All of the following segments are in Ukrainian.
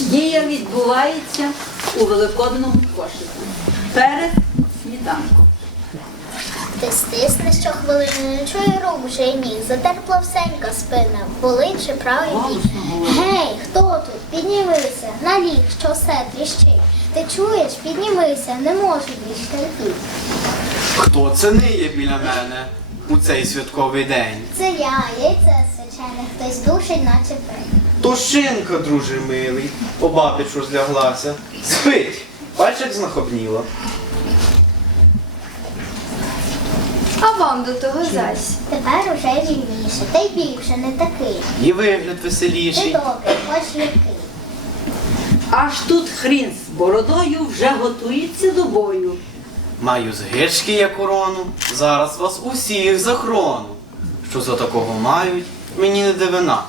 Дія відбувається у великодному кошику перед сніданком. Ти стисне щохвилини, не чує рук вже й ніг, затерпла всенька спина, болить чи правий бік. Гей, хто тут? Піднімися, на ліг, що все тріщить. Ти чуєш, піднімися, не можу більш терпіти. Хто це ниє біля мене у цей святковий день? Це я, яйце свячене, хтось душить, наче пень. То шинка, друже милий, по побабіч розляглася. Спить, бач, як знахобніла. А вам до того зась. Тепер уже вільніше, та й біль вже не такий. І вигляд Ти веселіший. добрий, хоч який. Аж тут хрін з бородою вже готується до бою. Маю з гички я корону, зараз вас усіх захорону. Що за такого мають, мені не дивина.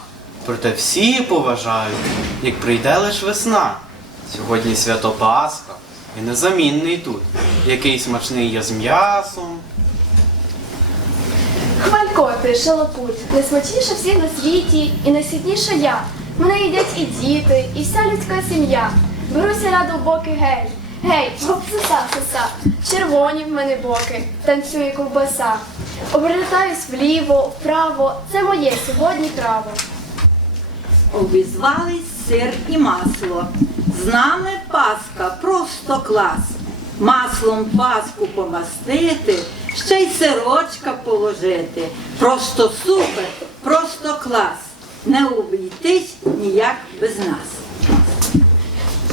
Проте всі поважають, як прийде лиш весна. Сьогодні свято Пасха і незамінний тут. Який смачний я з м'ясом. Хвалько ти, шалопут, найсмачніша всіх на світі і найсвітніша я. Мене їдять і діти, і вся людська сім'я. Беруся рядом боки гей. Гей, гоп соса, червоні в мене боки, танцює ковбаса. Обертаюсь вліво, вправо, це моє сьогодні право. Обізвались сир і масло. З нами Пасха просто клас. Маслом паску помастити, ще й сирочка положити. Просто супер, просто клас. Не обійтись ніяк без нас.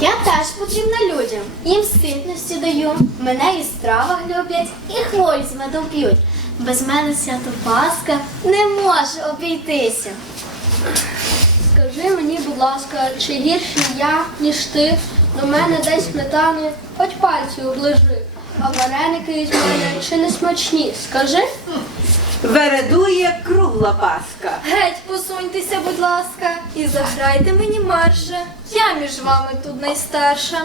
Я теж потрібна людям. Їм ситності даю. Мене і стравах люблять, і хволь з медом п'ють. Без мене свято Пасха не може обійтися. Скажи мені, будь ласка, чи гірший я, ніж ти? До мене десь сметани, хоч пальці оближи. А вареники із мене чи не смачні? Скажи. Вередує кругла Пасха. Геть, посуньтеся, будь ласка, і заграйте мені марше. Я між вами тут найстарша.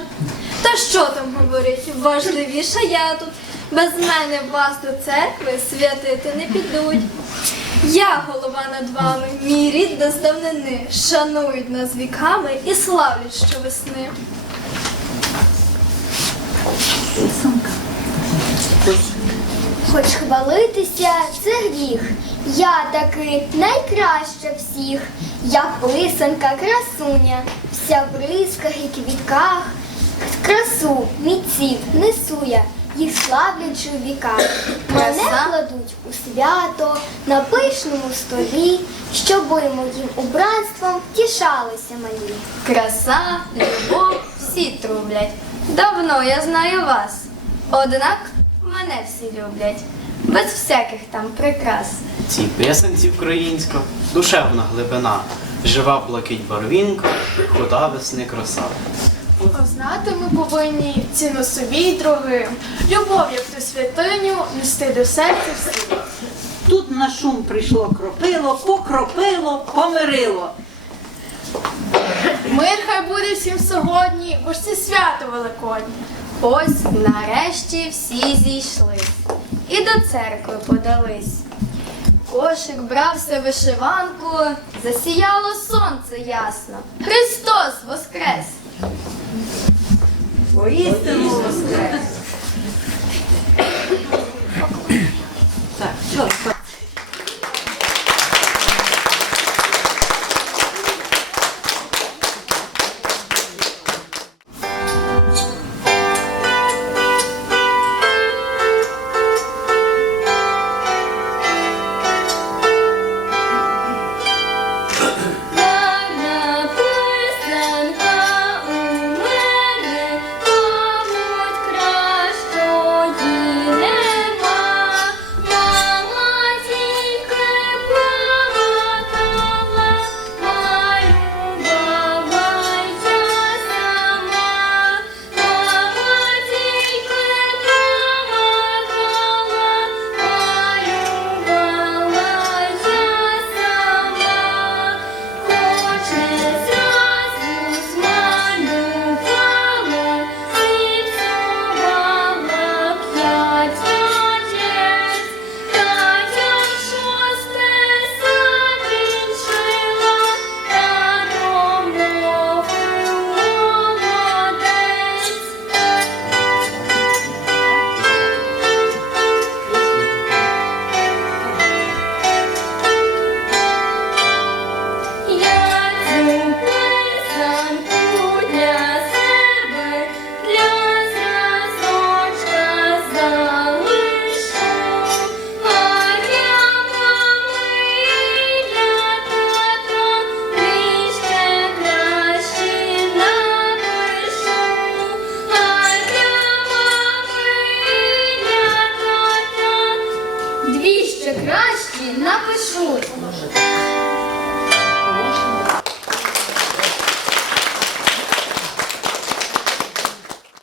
Та що там говорить? Важливіша я тут. Без мене вас до церкви святити не підуть. Я голова над вами, мій рід до здавнини, шанують нас віками і славлять щовесни. Хоч хвалитися це гріх. Я таки найкраща всіх. Я писанка, красуня, вся в бризках і квітках. Красу, міців несу я, їх славлять віках. Мене кладуть у свято на пишному столі, щоби моїм убранством тішалися малі. Краса, любов, всі трублять. Давно я знаю вас. Однак мене всі люблять. Без всяких там прикрас. Цій писанці українська, душевна глибина, жива блакить барвінка, хода весни краса. Знати ми повинні ціну собі й другим. Любов, як ту святиню, нести до серця всі. Тут на шум прийшло кропило, покропило, помирило. Мир хай буде всім сьогодні, бо ж це свято великоднє. Ось нарешті всі зійшлись і до церкви подались. Кошик брався вишиванку, засіяло сонце ясно. Христос воскрес! Воістину воскрес. напишу.